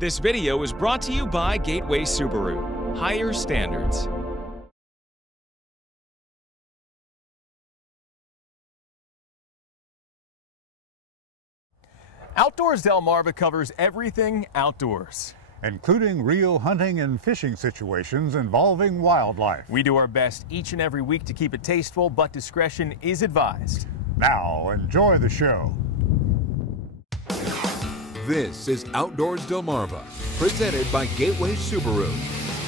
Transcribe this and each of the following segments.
This video is brought to you by Gateway Subaru. Higher standards. Outdoors Delmarva covers everything outdoors, including real hunting and fishing situations involving wildlife. We do our best each and every week to keep it tasteful, but discretion is advised. Now, enjoy the show. This is Outdoors Delmarva, presented by Gateway Subaru.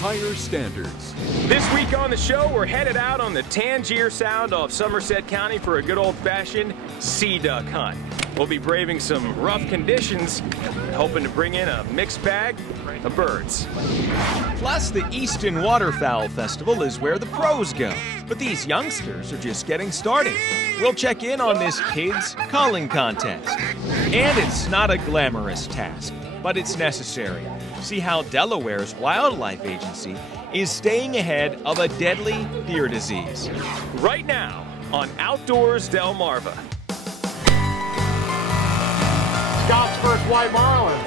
Higher standards. This week on the show, we're headed out on the Tangier Sound off Somerset County for a good old-fashioned sea duck hunt. We'll be braving some rough conditions, hoping to bring in a mixed bag of birds. Plus, the Easton Waterfowl Festival is where the pros go. But these youngsters are just getting started. We'll check in on this kids' calling contest. And it's not a glamorous task, but it's necessary. See how Delaware's Wildlife Agency is staying ahead of a deadly deer disease. Right now on Outdoors Delmarva. Scott's first white marlin.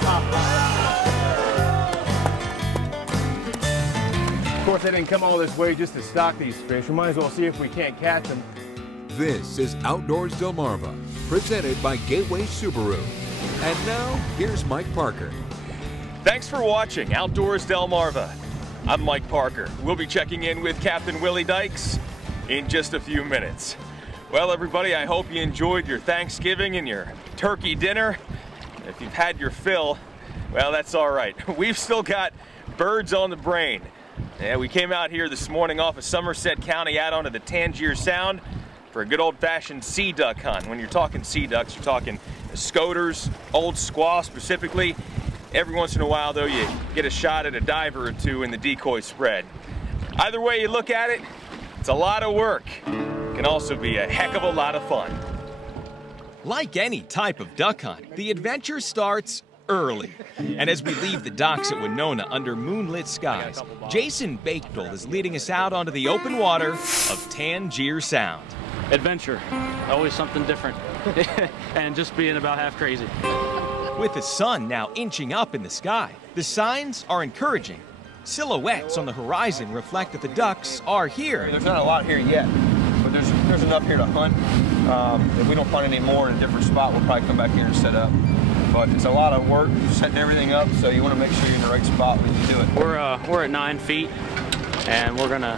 Of course, they didn't come all this way just to stock these fish. We might as well see if we can't catch them. This is Outdoors Delmarva, presented by Gateway Subaru. And now, here's Mike Parker. Thanks for watching Outdoors Delmarva. I'm Mike Parker. We'll be checking in with Captain Willie Dykes in just a few minutes. Well, everybody, I hope you enjoyed your Thanksgiving and your turkey dinner. If you've had your fill, well, that's all right. We've still got birds on the brain. Yeah, we came out here this morning off of Somerset County out onto the Tangier Sound for a good old-fashioned sea duck hunt. When you're talking sea ducks, you're talking scoters, old squaw specifically. Every once in a while, though, you get a shot at a diver or two in the decoy spread. Either way you look at it, it's a lot of work. It can also be a heck of a lot of fun. Like any type of duck hunt, the adventure starts early. And as we leave the docks at Winona under moonlit skies, Jason Bakedall is leading us out onto the open water of Tangier Sound. Adventure, always something different, and just being about half crazy. With the sun now inching up in the sky, the signs are encouraging. Silhouettes on the horizon reflect that the ducks are here. There's not a lot here yet, but there's enough here to hunt. If we don't find any more in a different spot, we'll probably come back here and set up. But it's a lot of work setting everything up, so you want to make sure you're in the right spot when you do it. We're at 9 feet, and we're gonna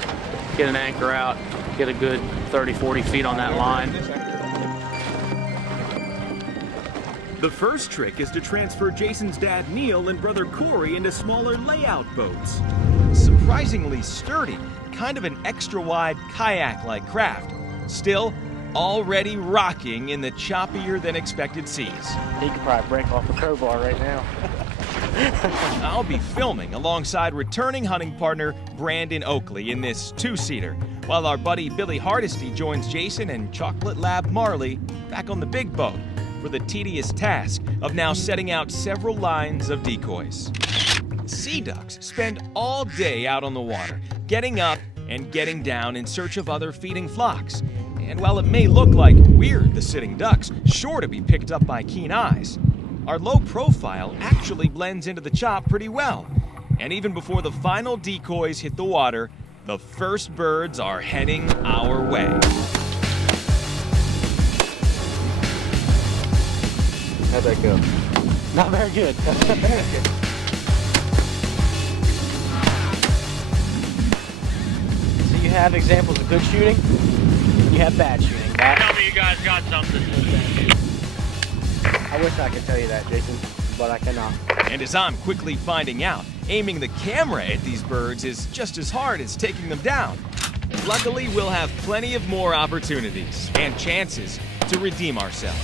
get an anchor out, get a good 30-40 feet on that line. The first trick is to transfer Jason's dad Neil and brother Corey into smaller layout boats. Surprisingly sturdy, kind of an extra wide kayak-like craft. Still, already rocking in the choppier than expected seas. He could probably break off a crowbar right now. I'll be filming alongside returning hunting partner Brandon Oakley in this two-seater, while our buddy Billy Hardesty joins Jason and Chocolate Lab Marley back on the big boat for the tedious task of now setting out several lines of decoys. Sea ducks spend all day out on the water, getting up and getting down in search of other feeding flocks. And while it may look like we're the sitting ducks, sure to be picked up by keen eyes, our low profile actually blends into the chop pretty well. And even before the final decoys hit the water, the first birds are heading our way. How'd that go? Not very good. So you have examples of good shooting, you have bad shooting. Tell me you guys got something. I wish I could tell you that, Jason, but I cannot. And as I'm quickly finding out, aiming the camera at these birds is just as hard as taking them down. Luckily, we'll have plenty of more opportunities and chances to redeem ourselves.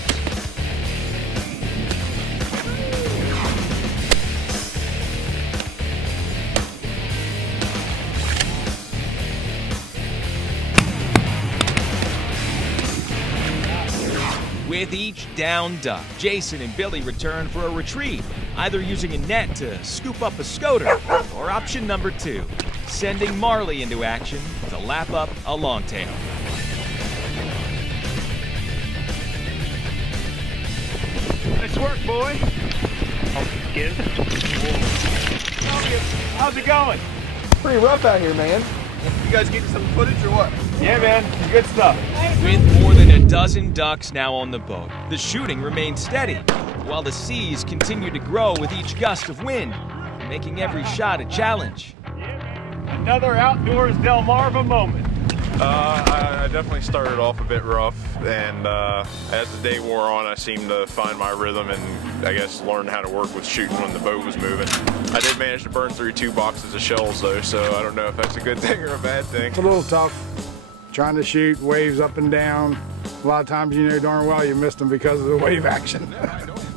With each down duck, Jason and Billy return for a retrieve, either using a net to scoop up a scoter, or option number 2, sending Marley into action to lap up a longtail. Nice work, boy. Give. How's it going? Pretty rough out here, man. You guys getting some footage or what? Yeah, man. Good stuff. With more than a dozen ducks now on the boat, the shooting remains steady, while the seas continue to grow with each gust of wind, making every shot a challenge. Another outdoors Delmarva moment. I definitely started off a bit rough, and as the day wore on, I seemed to find my rhythm and I guess learn how to work with shooting when the boat was moving. I did manage to burn through 2 boxes of shells though, so I don't know if that's a good thing or a bad thing. It's a little tough trying to shoot waves up and down. A lot of times you know darn well you missed them because of the wave action.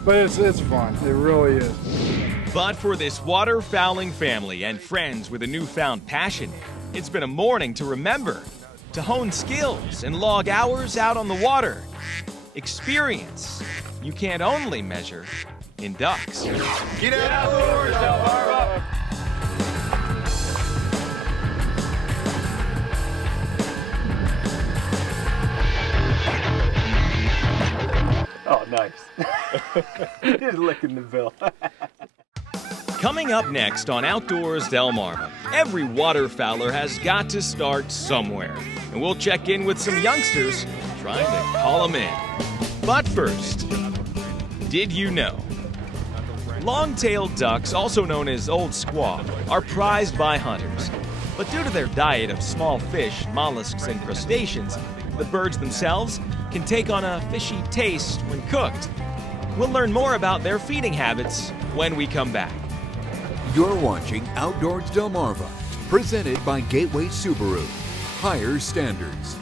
But it's fun, it really is. But for this waterfowling family and friends with a newfound passion, it's been a morning to remember, to hone skills and log hours out on the water. Experience you can't only measure in ducks. Get outdoors, Delmarva! Oh, nice. Just licking the bill. Coming up next on Outdoors Delmarva, every waterfowler has got to start somewhere. And we'll check in with some youngsters trying to call them in. But first, did you know? Longtail ducks, also known as old squaw, are prized by hunters. But due to their diet of small fish, mollusks, and crustaceans, the birds themselves can take on a fishy taste when cooked. We'll learn more about their feeding habits when we come back. You're watching Outdoors Delmarva, presented by Gateway Subaru. Higher standards.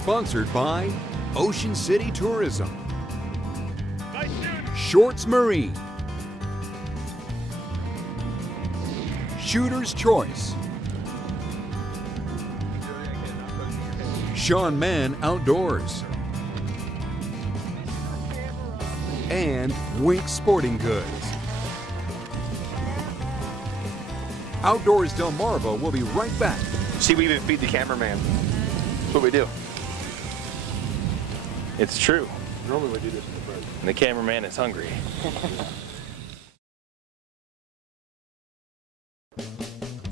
Sponsored by Ocean City Tourism, Shorts Marine, Shooter's Choice, Sean Mann Outdoors, and Wink Sporting Goods. Outdoors Delmarva will be right back. See, we even feed the cameraman. That's what we do. It's true. Normally we do this in the boat. And the cameraman is hungry.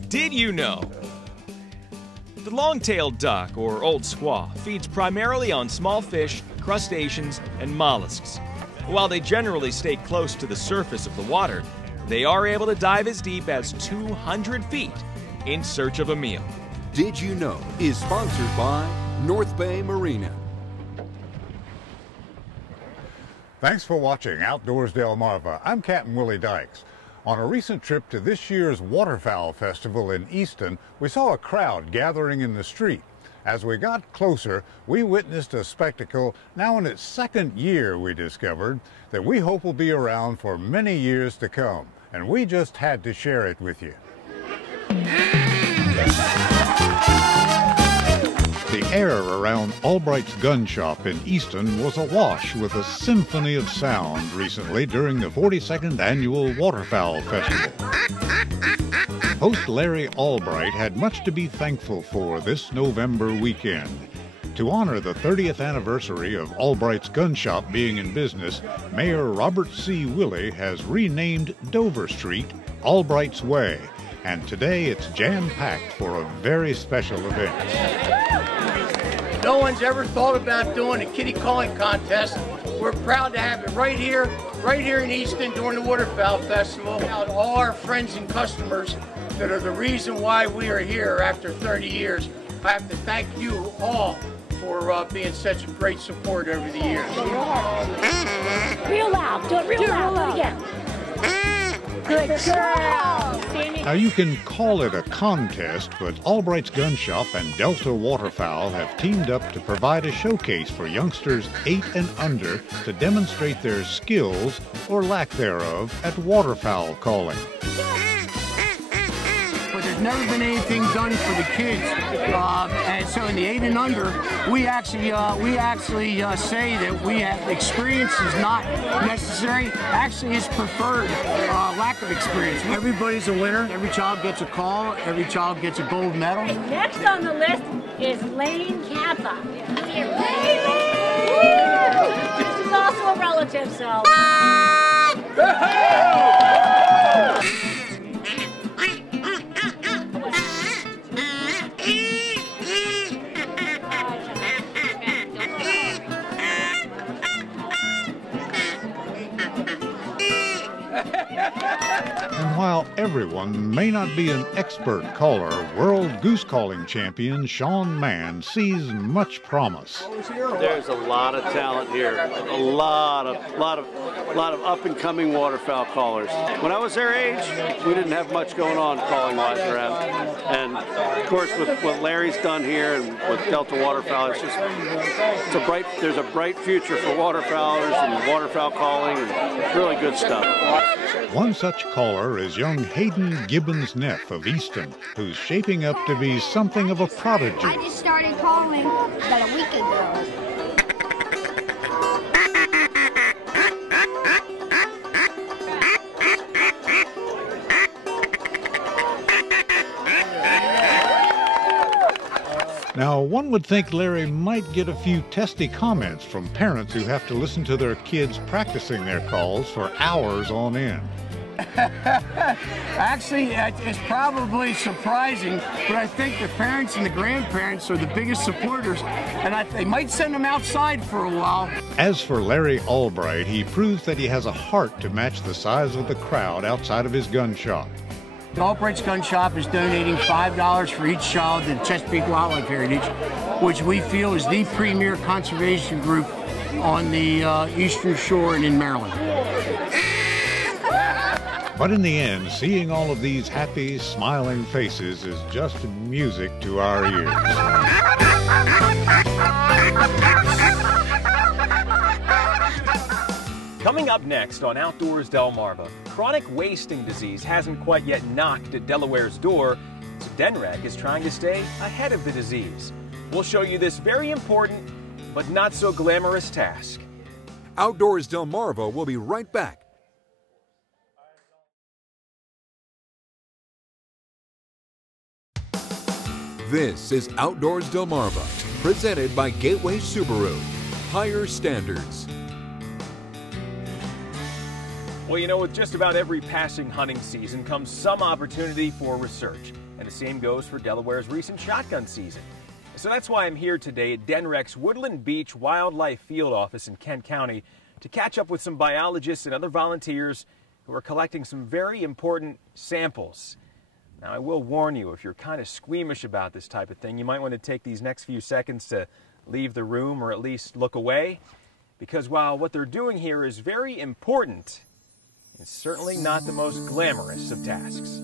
Did you know? The long-tailed duck, or old squaw, feeds primarily on small fish, crustaceans, and mollusks. While they generally stay close to the surface of the water, they are able to dive as deep as 200 feet in search of a meal. Did You Know is sponsored by North Bay Marina. Thanks for watching Outdoors Delmarva. I'm Captain Willie Dykes. On a recent trip to this year's Waterfowl Festival in Easton, we saw a crowd gathering in the street. As we got closer, we witnessed a spectacle now in its 2nd year, we discovered, that we hope will be around for many years to come. And we just had to share it with you. The air around Albright's gun shop in Easton was awash with a symphony of sound recently during the 42nd Annual Waterfowl Festival. Host Larry Albright had much to be thankful for this November weekend. To honor the 30th anniversary of Albright's gun shop being in business, Mayor Robert C. Willey has renamed Dover Street Albright's Way, and today it's jam-packed for a very special event. No one's ever thought about doing a kitty calling contest. We're proud to have it right here in Easton during the Waterfowl Festival. All our friends and customers that are the reason why we are here after 30 years. I have to thank you all for being such a great support over the years. Real loud, do it real loud, again. Good girl. Now you can call it a contest, but Albright's Gun Shop and Delta Waterfowl have teamed up to provide a showcase for youngsters 8 and under to demonstrate their skills, or lack thereof, at waterfowl calling. But there's never been anything done for the kids, and so in the 8 and under, we actually say that we have experience is not necessary. Actually, it's preferred. Lack of experience. Everybody's a winner. Every child gets a call. Every child gets a gold medal. And next on the list is Lane Kappa. This is also a relative, so. And while everyone may not be an expert caller, world goose calling champion Sean Mann sees much promise. There's a lot of talent here, a lot of up-and-coming waterfowl callers. When I was their age, we didn't have much going on calling-wise around, and of course with what Larry's done here and with Delta Waterfowl, there's a bright future for waterfowlers and waterfowl calling, and really good stuff. One such caller is young Hayden Gibbons-Neff of Easton, who's shaping up to be something of a prodigy. I just started calling about a week ago. Now, one would think Larry might get a few testy comments from parents who have to listen to their kids practicing their calls for hours on end. Actually, it's probably surprising, but I think the parents and the grandparents are the biggest supporters, and they might send them outside for a while. As for Larry Albright, he proves that he has a heart to match the size of the crowd outside of his gun shop. The Albright's Gun Shop is donating $5 for each child to Chesapeake Wildlife Heritage, which we feel is the premier conservation group on the Eastern Shore and in Maryland. But in the end, seeing all of these happy, smiling faces is just music to our ears. Coming up next on Outdoors Delmarva, chronic wasting disease hasn't quite yet knocked at Delaware's door, so DNREC is trying to stay ahead of the disease. We'll show you this very important but not so glamorous task. Outdoors Delmarva will be right back. This is Outdoors Delmarva, presented by Gateway Subaru. Higher standards. Well, you know, with just about every passing hunting season comes some opportunity for research, and the same goes for Delaware's recent shotgun season. So that's why I'm here today at DNREC's Woodland Beach Wildlife Field Office in Kent County to catch up with some biologists and other volunteers who are collecting some very important samples. Now, I will warn you, if you're kind of squeamish about this type of thing, you might want to take these next few seconds to leave the room or at least look away, because while what they're doing here is very important, it's certainly not the most glamorous of tasks.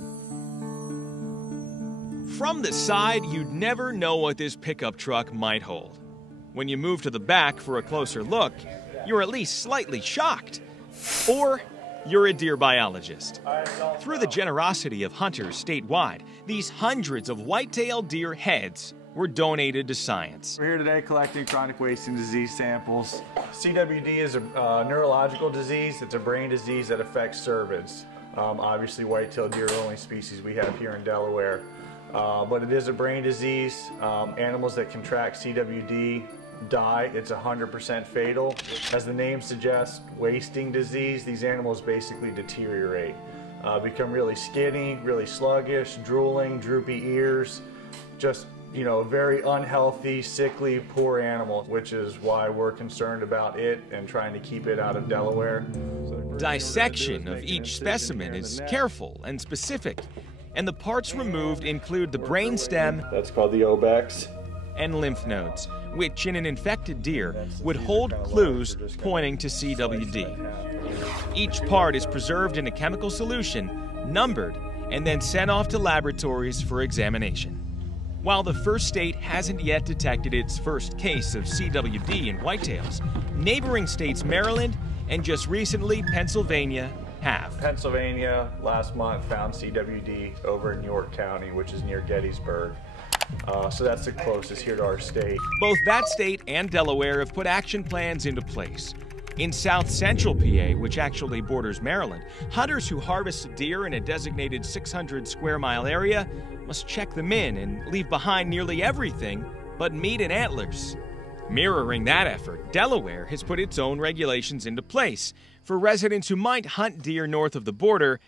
From the side, you'd never know what this pickup truck might hold. When you move to the back for a closer look, you're at least slightly shocked. Or you're a deer biologist. Through the generosity of hunters statewide, these hundreds of white-tailed deer heads were donated to science. We're here today collecting chronic wasting disease samples. CWD is a neurological disease. It's a brain disease that affects cervids. Obviously, white-tailed deer are the only species we have here in Delaware. But it is a brain disease. Animals that contract CWD die. It's 100% fatal. As the name suggests, wasting disease, these animals basically deteriorate. Become really skinny, really sluggish, drooling, droopy ears, just a very unhealthy, sickly, poor animal, which is why we're concerned about it and trying to keep it out of Delaware. Dissection of each specimen is careful and specific, and the parts removed include the brain stem, that's called the obex, and lymph nodes, which in an infected deer would hold clues pointing to CWD. Each part is preserved in a chemical solution, numbered, and then sent off to laboratories for examination. While the first state hasn't yet detected its first case of CWD in whitetails, neighboring states Maryland and just recently Pennsylvania have. Pennsylvania last month found CWD over in York County, which is near Gettysburg. So that's the closest here to our state. Both that state and Delaware have put action plans into place. In south central PA, which actually borders Maryland, hunters who harvest deer in a designated 600 square mile area must check them in and leave behind nearly everything but meat and antlers. Mirroring that effort, Delaware has put its own regulations into place for residents who might hunt deer north of the border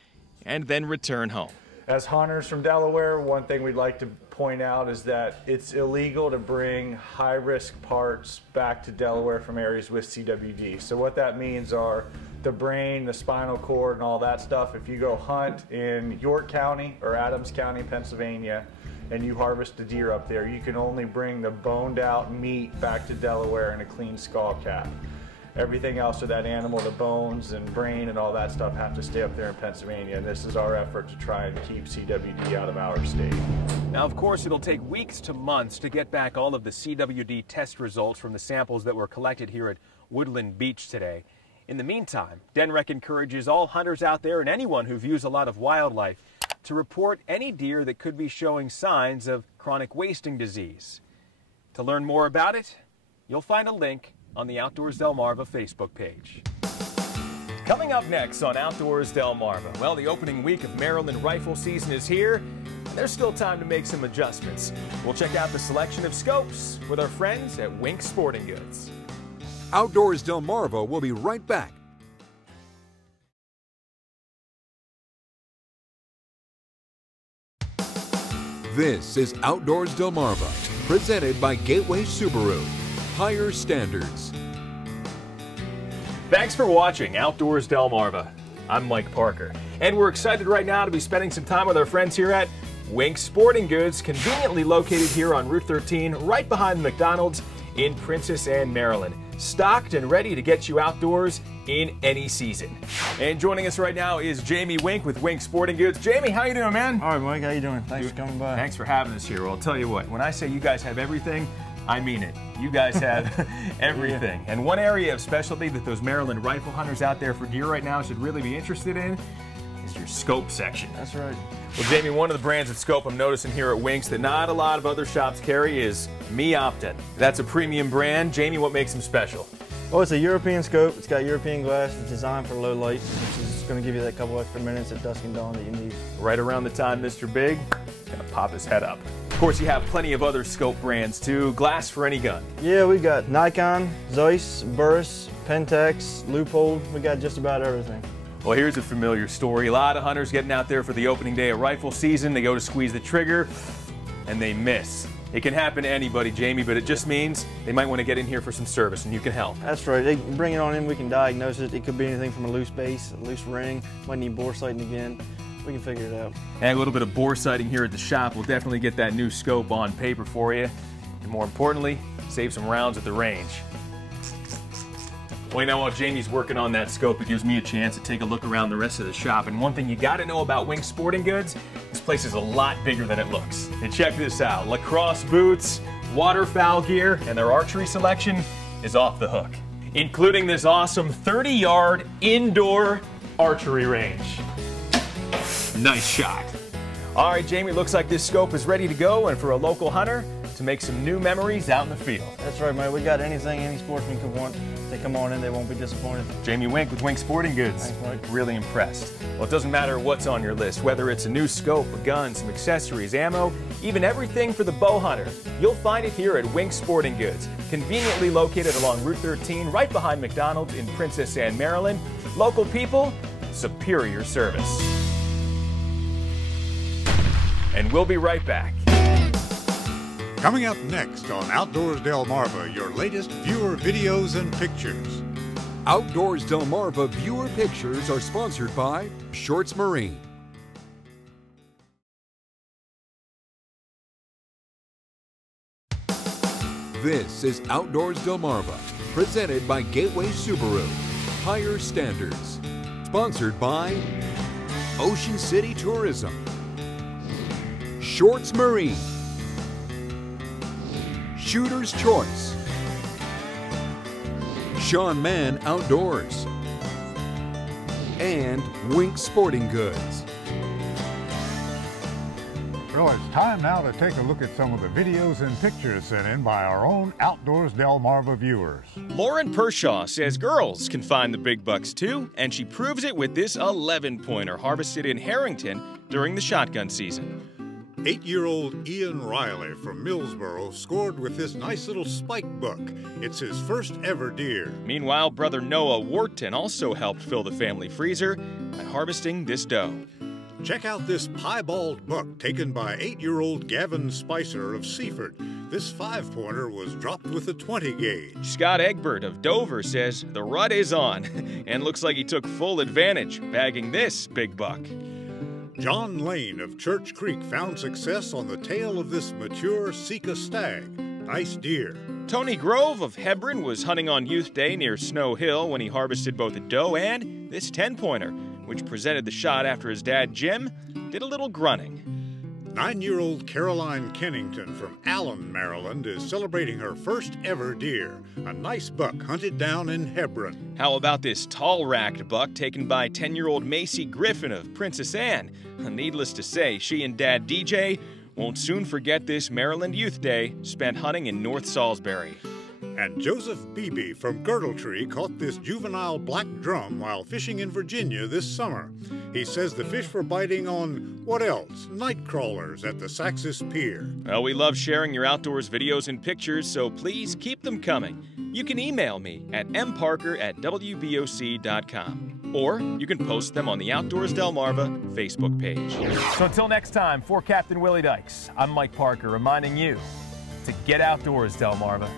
and then return home. As hunters from Delaware, one thing we'd like to point out is that it's illegal to bring high-risk parts back to Delaware from areas with CWD. So what that means are the brain, the spinal cord, and all that stuff. If you go hunt in York County or Adams County, Pennsylvania, and you harvest a deer up there, you can only bring the boned out meat back to Delaware in a clean skull cap. Everything else of that animal, the bones and brain and all that stuff, have to stay up there in Pennsylvania, and this is our effort to try and keep CWD out of our state. Now, of course, it'll take weeks to months to get back all of the CWD test results from the samples that were collected here at Woodland Beach today. In the meantime, DenRec encourages all hunters out there and anyone who views a lot of wildlife to report any deer that could be showing signs of chronic wasting disease. To learn more about it, you'll find a link on the Outdoors Delmarva Facebook page. Coming up next on Outdoors Delmarva, well, the opening week of Maryland rifle season is here, and there's still time to make some adjustments. We'll check out the selection of scopes with our friends at Wink Sporting Goods. Outdoors Delmarva will be right back. This is Outdoors Delmarva, presented by Gateway Subaru. Higher standards. Thanks for watching Outdoors Delmarva. I'm Mike Parker, and we're excited right now to be spending some time with our friends here at Wink Sporting Goods, conveniently located here on Route 13, right behind the McDonald's in Princess Anne, Maryland. Stocked and ready to get you outdoors in any season. And joining us right now is Jamie Wink with Wink Sporting Goods. Jamie, how you doing, man? All right, Mike, how you doing? Thanks for coming by. Thanks for having us here. Well, I'll tell you what, when I say you guys have everything, I mean it. You guys have everything. Yeah. And one area of specialty that those Maryland rifle hunters out there for deer right now should really be interested in is your scope section. That's right. Well, Jamie, one of the brands of scope I'm noticing here at Winks that not a lot of other shops carry is Meopton. That's a premium brand. Jamie, what makes them special? Well, it's a European scope. It's got European glass. It's designed for low light, which is going to give you that couple extra minutes at dusk and dawn that you need. Right around the time Mr. Big gonna pop his head up. Of course, you have plenty of other scope brands too. Glass for any gun. Yeah, we got Nikon, Zeiss, Burris, Pentax, Leupold. We got just about everything. Well, here's a familiar story. A lot of hunters getting out there for the opening day of rifle season. They go to squeeze the trigger and they miss. It can happen to anybody, Jamie, but it just means they might want to get in here for some service, and you can help. That's right. They bring it on in, we can diagnose it. It could be anything from a loose base, a loose ring, might need bore sighting again. We can figure it out. And a little bit of bore sighting here at the shop will definitely get that new scope on paper for you. And more importantly, save some rounds at the range. Well, you know, while Jamie's working on that scope, it gives me a chance to take a look around the rest of the shop. And one thing you got to know about Wink Sporting Goods, this place is a lot bigger than it looks. And check this out. Lacrosse boots, waterfowl gear, and their archery selection is off the hook, including this awesome 30-yard indoor archery range. Nice shot. All right, Jamie, looks like this scope is ready to go, and for a local hunter to make some new memories out in the field. That's right, mate. We got anything any sportsman could want. If they come on in, they won't be disappointed. Jamie Wink with Wink Sporting Goods. Thanks, Mike. Really impressed. Well, it doesn't matter what's on your list, whether it's a new scope, a gun, some accessories, ammo, even everything for the bow hunter. You'll find it here at Wink Sporting Goods, conveniently located along Route 13, right behind McDonald's in Princess Anne, Maryland. Local people, superior service. And we'll be right back. Coming up next on Outdoors Delmarva, your latest viewer videos and pictures. Outdoors Delmarva viewer pictures are sponsored by Shorts Marine. This is Outdoors Delmarva, presented by Gateway Subaru. Higher standards. Sponsored by Ocean City Tourism. Shorts Marine. Shooter's Choice. Sean Mann Outdoors. And Wink Sporting Goods. Well, it's time now to take a look at some of the videos and pictures sent in by our own Outdoors Delmarva viewers. Lauren Pershaw says girls can find the big bucks too, and she proves it with this 11-pointer harvested in Harrington during the shotgun season. 8-year-old Ian Riley from Millsboro scored with this nice little spike buck. It's his first ever deer. Meanwhile, brother Noah Wharton also helped fill the family freezer by harvesting this doe. Check out this piebald buck taken by 8-year-old Gavin Spicer of Seaford. This 5-pointer was dropped with a 20 gauge. Scott Egbert of Dover says the rut is on and looks like he took full advantage, bagging this big buck. John Lane of Church Creek found success on the tail of this mature Sika stag. Nice deer. Tony Grove of Hebron was hunting on Youth Day near Snow Hill when he harvested both a doe and this 10-pointer, which presented the shot after his dad, Jim, did a little grunting. 9-year-old Caroline Kennington from Allen, Maryland is celebrating her first ever deer, a nice buck hunted down in Hebron. How about this tall-racked buck taken by 10-year-old Macy Griffin of Princess Anne? Needless to say, she and Dad DJ won't soon forget this Maryland Youth Day spent hunting in North Salisbury. And Joseph Beebe from Girdletree caught this juvenile black drum while fishing in Virginia this summer. He says the fish were biting on, what else, night crawlers at the Saxis Pier. Well, we love sharing your outdoors videos and pictures, so please keep them coming. You can email me at mparker@wboc.com, or you can post them on the Outdoors Delmarva Facebook page. So until next time, for Captain Willie Dykes, I'm Mike Parker reminding you to get outdoors, Delmarva.